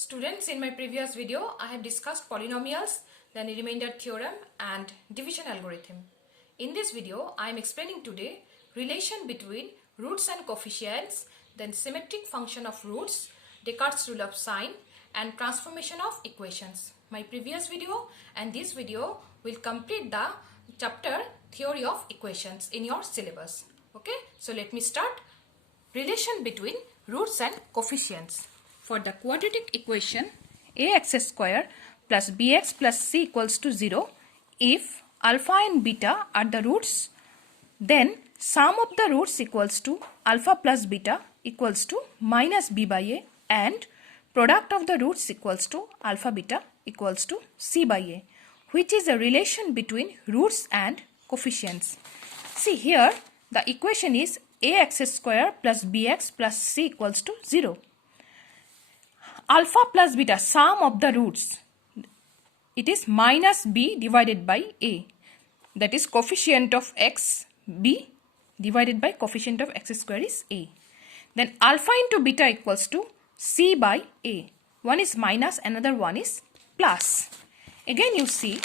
Students, in my previous video, I have discussed polynomials, then remainder theorem and division algorithm. In this video, I am explaining today relation between roots and coefficients, then symmetric function of roots, Descartes' rule of sign and transformation of equations. My previous video and this video will complete the chapter theory of equations in your syllabus. Okay, so let me start. Relation between roots and coefficients. For the quadratic equation ax square plus bx plus c equals to 0, if alpha and beta are the roots, then sum of the roots equals to alpha plus beta equals to minus b by a, and product of the roots equals to alpha beta equals to c by a, which is a relation between roots and coefficients. See here, the equation is ax square plus bx plus c equals to 0. Alpha plus beta, sum of the roots, it is minus b divided by a. That is coefficient of x, b divided by coefficient of x square is a. Then alpha into beta equals to c by a. One is minus, another one is plus. Again you see,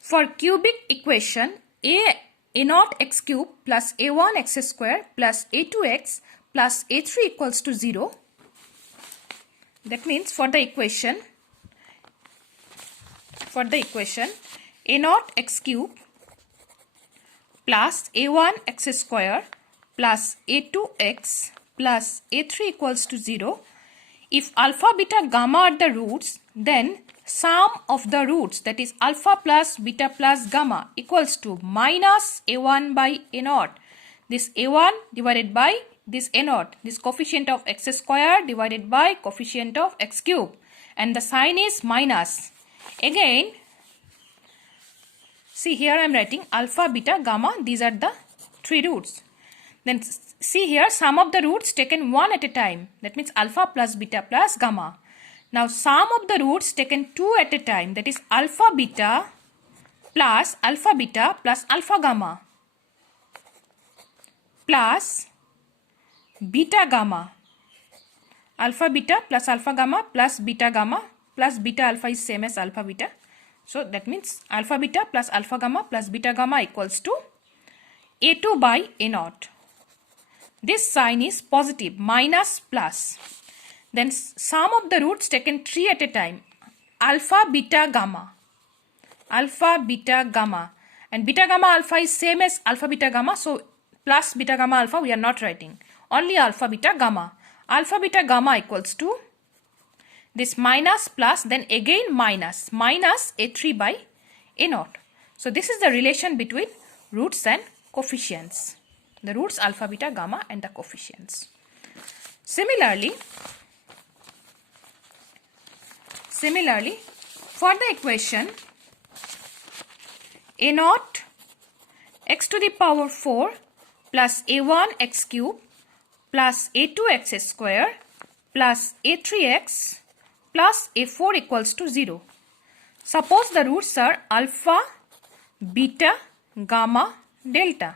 for cubic equation a naught x cube plus a1 x square plus a2x plus a3 equals to 0. That means for the equation a naught x cube plus a1 x square plus a2x plus a3 equals to 0. If alpha, beta, gamma are the roots, then sum of the roots, that is alpha plus beta plus gamma, equals to minus a1 by a naught. This a1 divided by this a naught, this coefficient of x square divided by coefficient of x cube, and the sign is minus. Again, see here I am writing alpha, beta, gamma, these are the three roots. Then see here, sum of the roots taken one at a time, that means alpha plus beta plus gamma. Now sum of the roots taken two at a time, that is alpha beta plus alpha gamma plus beta gamma. Alpha beta plus alpha gamma plus beta alpha is same as alpha beta. So that means alpha beta plus alpha gamma plus beta gamma equals to a2 by a naught. This sign is positive, minus plus. Then sum of the roots taken 3 at a time, alpha beta gamma, and beta gamma alpha is same as alpha beta gamma, so plus beta gamma alpha we are not writing, only alpha beta gamma. Alpha beta gamma equals to this minus plus, then again minus a3 by a naught. So this is the relation between roots and coefficients. The roots alpha, beta, gamma and the coefficients. Similarly, for the equation a naught x to the power 4 plus a1 x cube plus a2 x square plus a3x plus a4 equals to 0. Suppose the roots are alpha, beta, gamma, delta.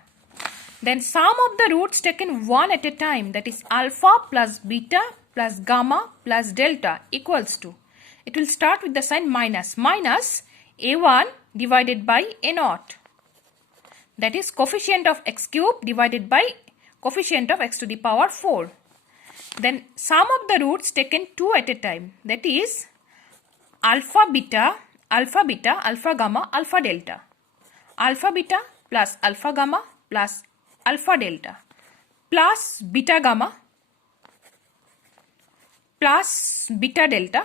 Then sum of the roots taken one at a time, that is alpha plus beta plus gamma plus delta equals to, it will start with the sign minus a1 divided by a naught, that is coefficient of x cube divided by coefficient of x to the power 4. Then sum of the roots taken two at a time, that is alpha beta, alpha gamma, alpha delta. Alpha beta plus alpha gamma plus alpha delta plus beta gamma plus beta delta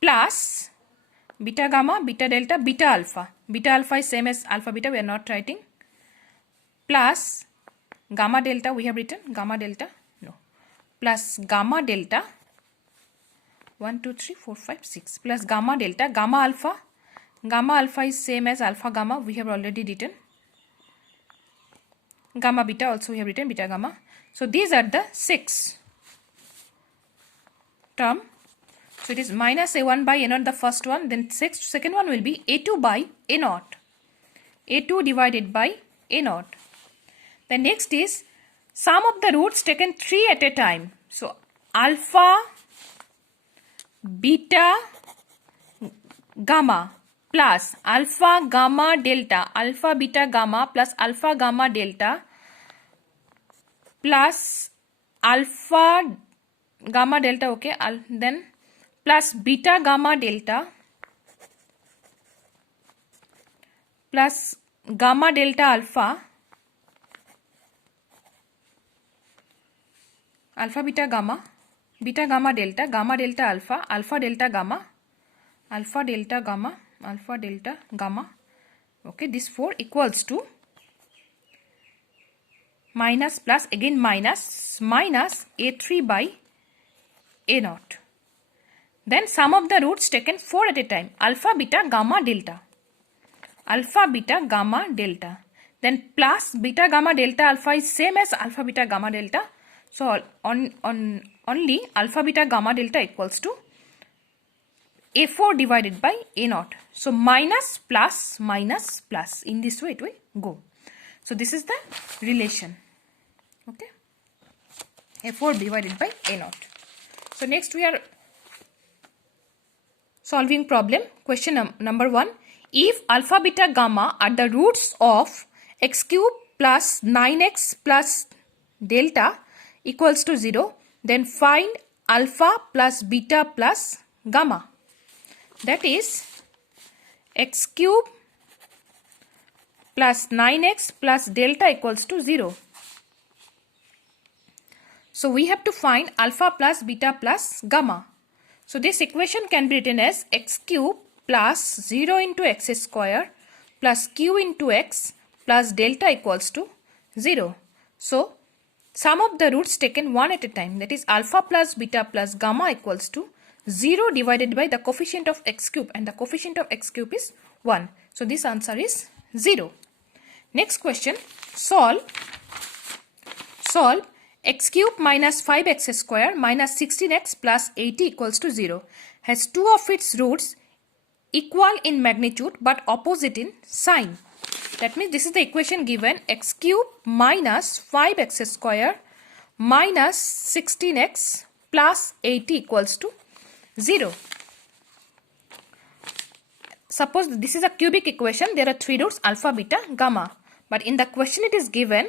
plus beta gamma, beta delta, beta alpha. Beta alpha is same as alpha beta, we are not writing, plus gamma delta, we have written gamma delta, no, plus gamma delta 1 2 3 4 5 6 plus gamma delta, gamma alpha is same as alpha gamma, we have already written, gamma beta also we have written, beta gamma. So these are the 6 term. So it is minus a1 by a naught, the first one, then second one will be a2 by a naught, a2 divided by a naught. The next is sum of the roots taken 3 at a time. So alpha, beta, gamma plus alpha, gamma, delta, alpha, beta, gamma plus alpha, gamma, delta plus alpha, gamma, delta, okay, then plus beta, gamma, delta plus gamma, delta, alpha, alpha, beta, gamma, delta, alpha, alpha, delta, gamma, alpha, delta, gamma, alpha, delta, gamma. Okay, this 4 equals to minus plus again minus A3 by A0. Then sum of the roots taken 4 at a time. Alpha, beta, gamma, delta. Alpha, beta, gamma, delta. Then plus beta, gamma, delta, alpha is same as alpha, beta, gamma, delta. So only alpha, beta, gamma, delta equals to A4 divided by A0. So minus plus minus plus. In this way it will go. So this is the relation. Okay. A4 divided by A0. So next we are solving problem. Question number 1. If alpha, beta, gamma are the roots of x cube plus 9x plus delta equals to 0, then find alpha plus beta plus gamma. That is x cube plus 9x plus delta equals to 0. So we have to find alpha plus beta plus gamma. So this equation can be written as x cube plus 0 into x square plus q into x plus delta equals to 0. So sum of the roots taken 1 at a time, that is alpha plus beta plus gamma equals to 0 divided by the coefficient of x cube, and the coefficient of x cube is 1. So this answer is 0. Next question, solve x cube minus 5x square minus 16x plus 80 equals to 0 has two of its roots equal in magnitude but opposite in sign. That means this is the equation given: x cube minus 5x square minus 16x plus 80 equals to 0. Suppose this is a cubic equation. There are three roots: alpha, beta, gamma. But in the question it is given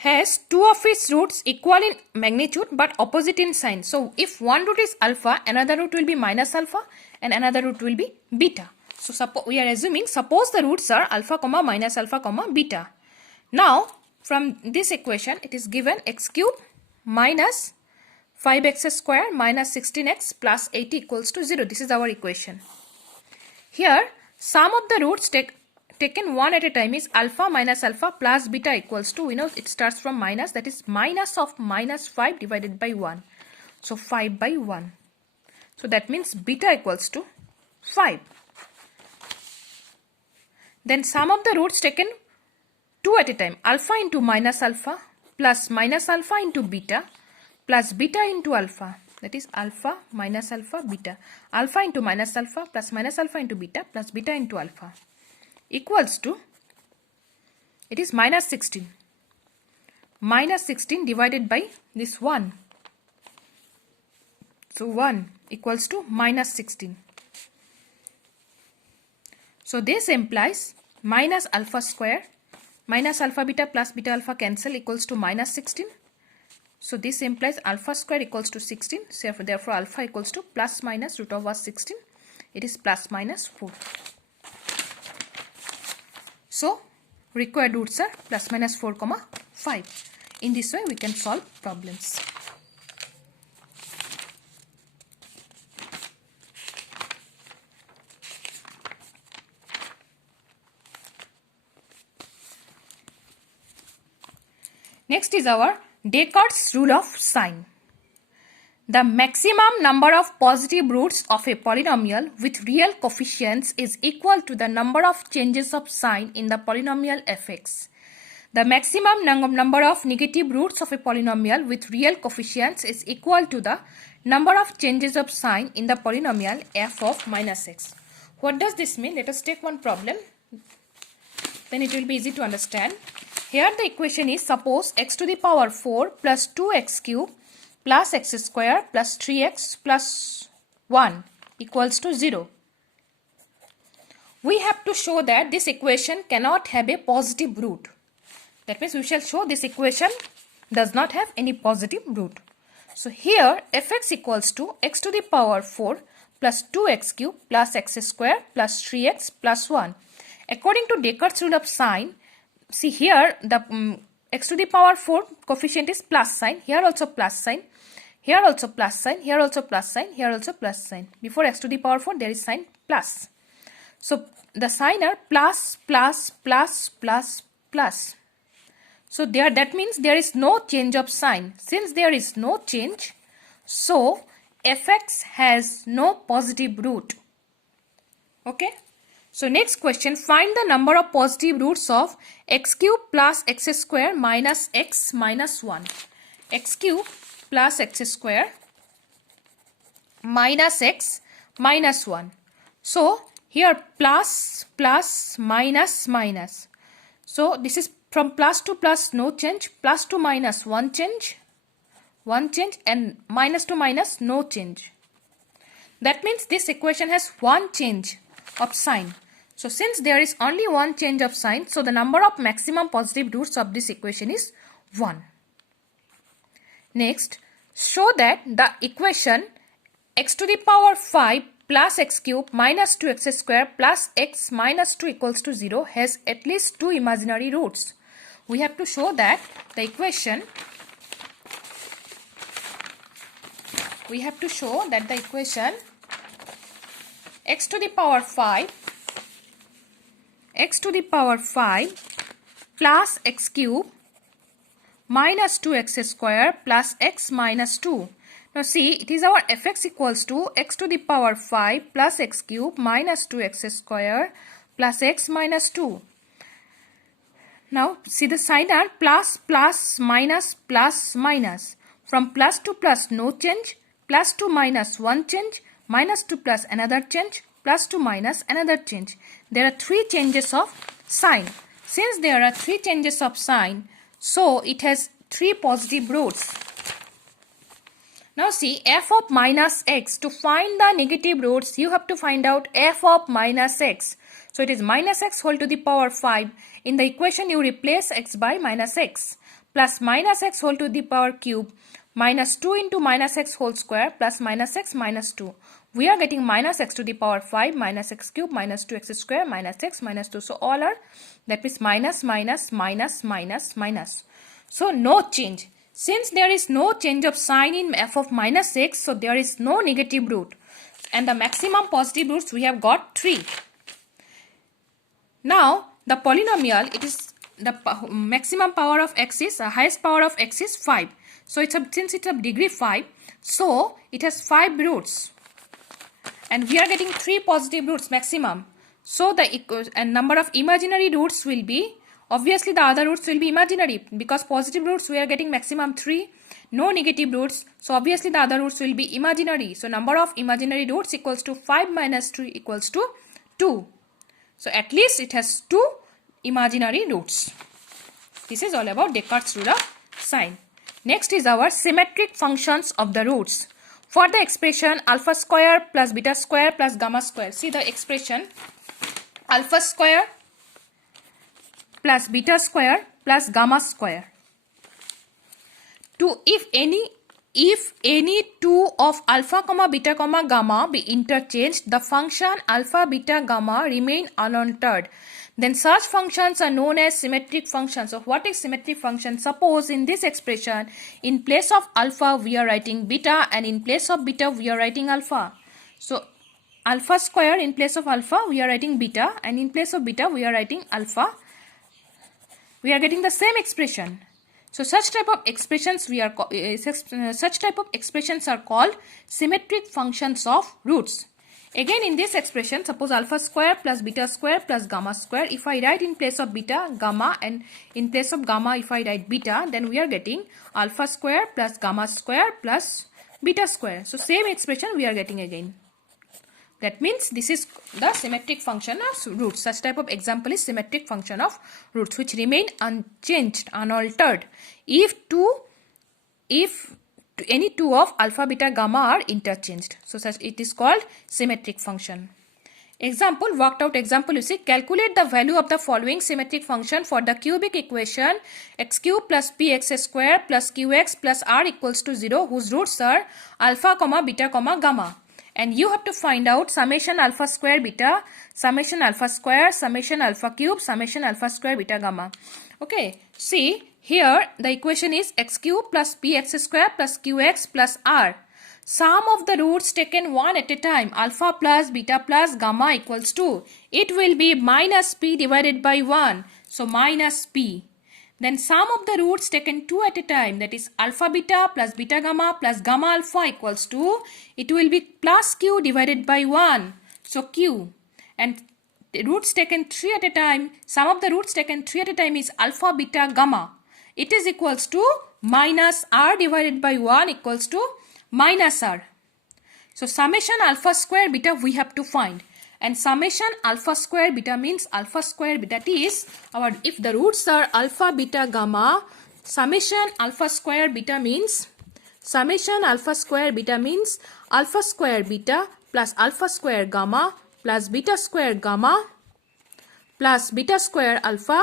has two of its roots equal in magnitude but opposite in sign. So if one root is alpha, another root will be minus alpha and another root will be beta. So we are assuming, suppose the roots are alpha, comma, minus alpha, comma, beta. Now from this equation it is given x cube minus 5x square minus 16x plus 80 equals to 0. This is our equation. Here sum of the roots taken 1 at a time is alpha minus alpha plus beta equals to, we know it starts from minus, that is minus of minus 5 divided by 1. So 5 by 1. So that means beta equals to 5. Then sum of the roots taken 2 at a time, alpha into minus alpha plus minus alpha into beta plus beta into alpha, that is alpha minus alpha beta, alpha into minus alpha plus minus alpha into beta plus beta into alpha equals to, it is minus 16. Minus 16 divided by this 1. So 1 equals to minus 16. So this implies minus alpha square, minus alpha beta plus beta alpha cancel equals to minus 16. So this implies alpha square equals to 16. So therefore alpha equals to plus minus root over 16. It is plus minus 4. So required roots are plus minus 4, 5. In this way we can solve problems. Next is our Descartes' rule of sign. The maximum number of positive roots of a polynomial with real coefficients is equal to the number of changes of sign in the polynomial f(x). The maximum number of negative roots of a polynomial with real coefficients is equal to the number of changes of sign in the polynomial f of minus x. What does this mean? Let us take one problem. Then it will be easy to understand. Here the equation is, suppose x to the power 4 plus 2x cube plus x square plus 3x plus 1 equals to 0. We have to show that this equation cannot have a positive root. That means we shall show this equation does not have any positive root. So here fx equals to x to the power 4 plus 2x cube plus x square plus 3x plus 1. According to Descartes' rule of sign, see here the x to the power 4 coefficient is plus sign, here also plus sign, here also plus sign, here also plus sign, here also plus sign. Before x to the power 4 there is sign plus. So the sign are plus, plus, plus, plus, plus. So there, that means there is no change of sign. Since there is no change, so fx has no positive root. Okay. So next question, find the number of positive roots of x cube plus x square minus x minus 1. X cube plus x square minus x minus 1. So here plus, plus, minus, minus. So this is from plus to plus no change, plus to minus one change, and minus to minus no change. That means this equation has one change of sign. So since there is only one change of sign, so the number of maximum positive roots of this equation is 1. Next, show that the equation x to the power 5 plus x cube minus 2x square plus x minus 2 equals to 0 has at least 2 imaginary roots. We have to show that the equation, x to the power 5 plus x cube minus 2x square plus x minus 2. Now see, it is our fx equals to x to the power 5 plus x cube minus 2x square plus x minus 2. Now see the sign are plus, plus, minus, plus, minus. From plus to plus no change, plus to minus one change, minus to plus another change, plus to minus another change. There are 3 changes of sign. Since there are 3 changes of sign, so it has 3 positive roots. Now see, f of minus x. To find the negative roots, you have to find out f of minus x. So it is minus x whole to the power 5. In the equation, you replace x by minus x. Plus minus x whole to the power cube. Minus 2 into minus x whole square plus minus x minus 2. We are getting minus x to the power 5 minus x cube minus 2x square minus x minus 2. So all are, that means minus, minus, minus, minus, minus. So no change. Since there is no change of sign in f of minus x, so there is no negative root. And the maximum positive roots we have got 3. Now the polynomial, it is the maximum power of x is, highest power of x is 5. So since it's of degree 5, so it has 5 roots. And we are getting 3 positive roots maximum. So the number of imaginary roots will be, obviously the other roots will be imaginary, because positive roots we are getting maximum 3, no negative roots, so obviously the other roots will be imaginary. So number of imaginary roots equals to 5 minus 3 equals to 2. So at least it has 2 imaginary roots. This is all about Descartes' rule of sign. Next is our symmetric functions of the roots. For the expression alpha square plus beta square plus gamma square, see the expression alpha square plus beta square plus gamma square. If any two of alpha comma beta comma gamma be interchanged, the function alpha beta gamma remain unaltered. Then such functions are known as symmetric functions. So what is symmetric function? Suppose in this expression, in place of alpha we are writing beta, and in place of beta we are writing alpha. So alpha square, in place of alpha we are writing beta, and in place of beta we are writing alpha. We are getting the same expression. So such type of expressions are called symmetric functions of roots. Again, in this expression, suppose alpha square plus beta square plus gamma square. If I write in place of beta gamma, and in place of gamma if I write beta, then we are getting alpha square plus gamma square plus beta square. So same expression we are getting again. That means this is the symmetric function of roots. Such type of example is symmetric function of roots which remain unchanged, unaltered if any two of alpha, beta, gamma are interchanged. So such it is called symmetric function. Example, worked out example, you see, calculate the value of the following symmetric function for the cubic equation x cube plus px square plus qx plus r equals to 0 whose roots are alpha, beta, gamma. And you have to find out summation alpha square beta, summation alpha square, summation alpha cube, summation alpha square beta gamma. Okay, see here the equation is x cube plus px square plus qx plus r. Sum of the roots taken one at a time, alpha plus beta plus gamma equals 2. It will be minus p divided by 1. So minus p. Then sum of the roots taken 2 at a time, that is alpha beta plus beta gamma plus gamma alpha equals 2. It will be plus q divided by 1. So q. And the roots taken 3 at a time, sum of the roots taken 3 at a time is alpha beta gamma. It is equals to minus r divided by 1 equals to minus r. So summation alpha square beta we have to find. And summation alpha square beta means alpha square beta, that is our, if the roots are alpha beta gamma, summation alpha square beta means alpha square beta plus alpha square gamma plus beta square gamma plus beta square alpha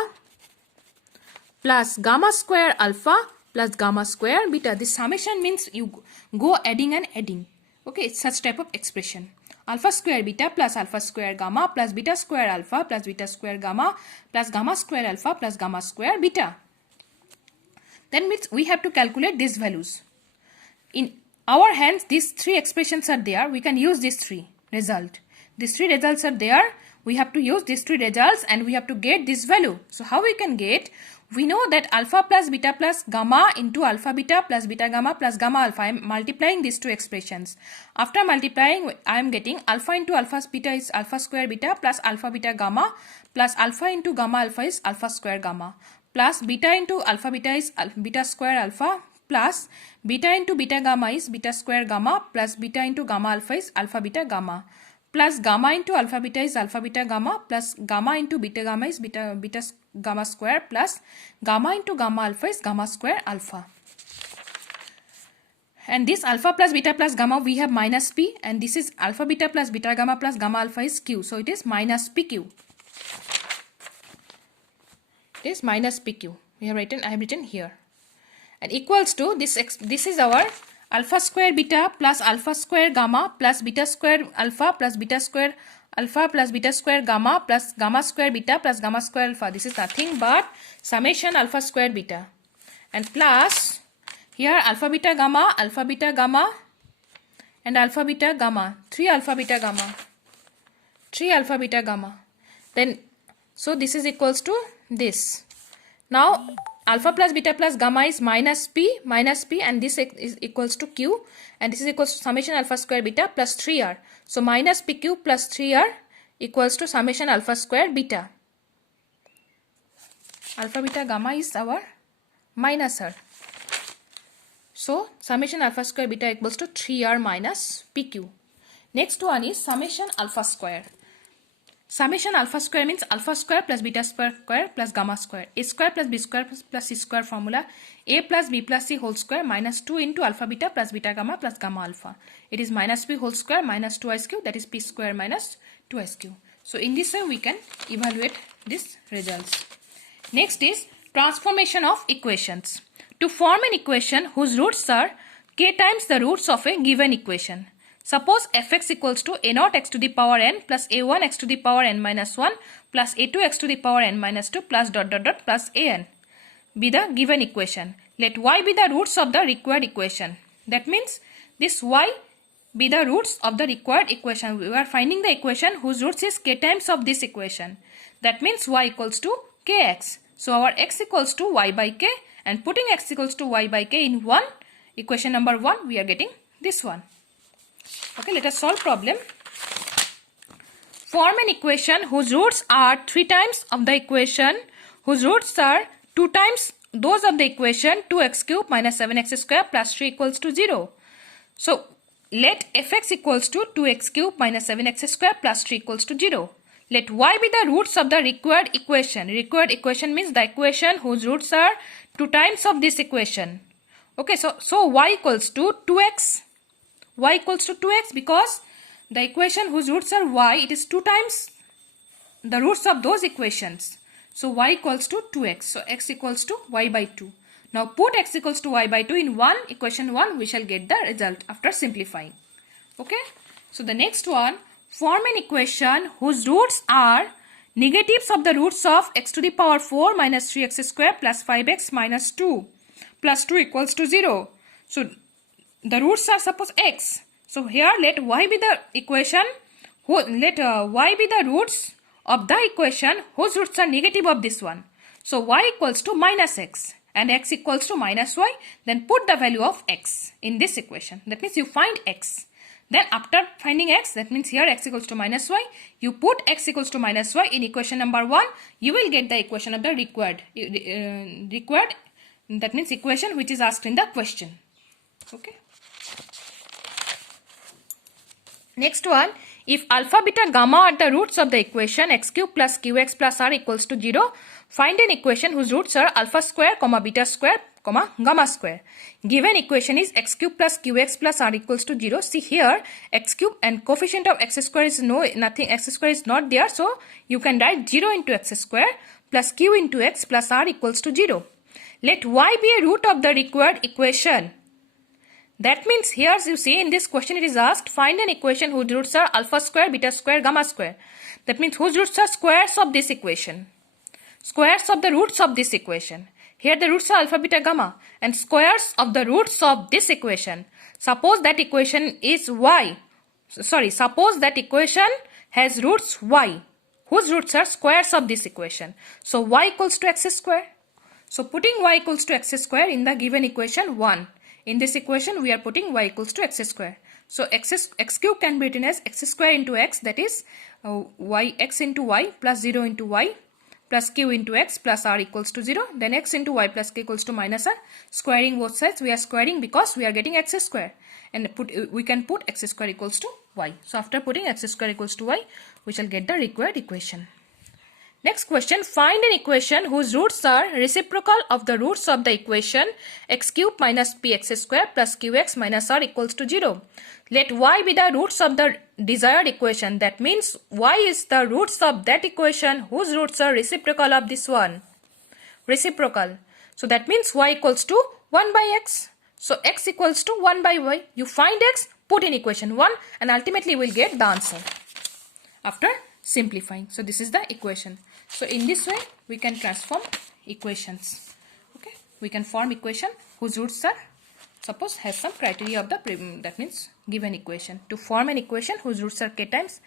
plus gamma square alpha plus gamma square beta. This summation means you go adding and adding. Okay, it's such type of expression. Alpha square beta plus alpha square gamma plus beta square alpha plus beta square gamma plus gamma square alpha plus gamma square beta. Then means we have to calculate these values. In our hands, these three expressions are there. We can use these three results. These three results are there. We have to use these three results and we have to get this value. So how we can get? We know that alpha plus beta plus gamma into alpha beta plus beta gamma plus gamma alpha. I am multiplying these two expressions. After multiplying, I am getting alpha into alpha beta is alpha square beta plus alpha beta gamma plus alpha into gamma alpha is alpha square gamma plus beta into alpha beta is beta square alpha plus beta into beta gamma is beta square gamma plus beta into gamma alpha is alpha beta gamma plus gamma into alpha beta is alpha beta gamma plus gamma into beta gamma is beta gamma square plus gamma into gamma alpha is gamma square alpha. And this alpha plus beta plus gamma we have minus p, and this is alpha beta plus beta gamma plus gamma alpha is q. So it is minus pq. It is minus pq. I have written here. And equals to this is our alpha square beta plus alpha square gamma plus beta square alpha plus beta square alpha plus beta square gamma plus gamma square beta plus gamma square alpha. This is nothing but summation alpha square beta. And plus here alpha beta gamma and alpha beta gamma, 3 alpha beta gamma. Then so this is equals to this. Now alpha plus beta plus gamma is minus p and this is equals to q, and this is equals to summation alpha square beta plus 3r. So minus pq plus 3r equals to summation alpha square beta. Alpha beta gamma is our minus r. So summation alpha square beta equals to 3r minus pq. Next one is summation alpha square. Summation alpha square means alpha square plus beta square plus gamma square. A square plus b square plus c square formula. A plus b plus c whole square minus 2 into alpha beta plus beta gamma plus gamma alpha. It is minus p whole square minus 2s cube, that is p square minus 2s cube. So in this way we can evaluate these results. Next is transformation of equations. To form an equation whose roots are k times the roots of a given equation. Suppose fx equals to a0 x to the power n plus a1 x to the power n minus 1 plus a2 x to the power n minus 2 plus dot dot dot plus an be the given equation. Let y be the roots of the required equation. That means this y be the roots of the required equation. We are finding the equation whose roots is k times of this equation. That means y equals to kx. So our x equals to y by k, and putting x equals to y by k in equation number 1, we are getting this one. Okay, let us solve problem. Form an equation whose roots are 3 times of the equation, whose roots are 2 times those of the equation 2x cube minus 7x square plus 3 equals to 0. So let fx equals to 2x cube minus 7x square plus 3 equals to 0. Let y be the roots of the required equation. Required equation means the equation whose roots are 2 times of this equation. Okay, so y equals to 2x. Y equals to 2x because the equation whose roots are y, it is 2 times the roots of those equations. So y equals to 2x. So x equals to y by 2. Now put x equals to y by 2 in equation 1. We shall get the result after simplifying. Okay. So the next one, form an equation whose roots are negatives of the roots of x to the power 4 minus 3x square plus 5x minus 2 plus 2 equals to 0. So the roots are suppose x. So here let y be the equation. Let y be the roots of the equation whose roots are negative of this one. So y equals to minus x and x equals to minus y. Then put the value of x in this equation. That means you find x. Then after finding x, that means here x equals to minus y. You put x equals to minus y in equation number 1. You will get the equation of the required. That means equation which is asked in the question. Okay. Next one, if alpha, beta, gamma are the roots of the equation x cube plus qx plus r equals to 0, find an equation whose roots are alpha square, beta square, gamma square. Given equation is x cube plus qx plus r equals to 0. See here, x cube and coefficient of x square is nothing, x square is not there. So you can write 0 into x square plus q into x plus r equals to 0. Let y be a root of the required equation. That means here you see in this question it is asked find an equation whose roots are alpha square, beta square, gamma square. That means whose roots are squares of this equation. Squares of the roots of this equation. Here the roots are alpha, beta, gamma and squares of the roots of this equation. Suppose that equation is y. Suppose that equation has roots y. Whose roots are squares of this equation. So y equals to x square. So putting y equals to x square in the given equation 1. In this equation, we are putting y equals to x square. So x cube can be written as x square into x, that is x into y plus 0 into y plus q into x plus r equals to 0. Then x into y plus k equals to minus r. Squaring both sides, we are squaring because we are getting x square. And we can put x square equals to y. So after putting x square equals to y, we shall get the required equation. Next question, find an equation whose roots are reciprocal of the roots of the equation x cube minus px square plus qx minus r equals to 0. Let y be the roots of the desired equation. That means y is the roots of that equation whose roots are reciprocal of this one. Reciprocal. So that means y equals to 1 by x. So x equals to 1 by y. You find x, put in equation 1 and ultimately you will get the answer after simplifying. So this is the equation. So in this way we can transform equations. Okay, we can form equation whose roots are suppose has some criteria of the that means given equation. To form an equation whose roots are k times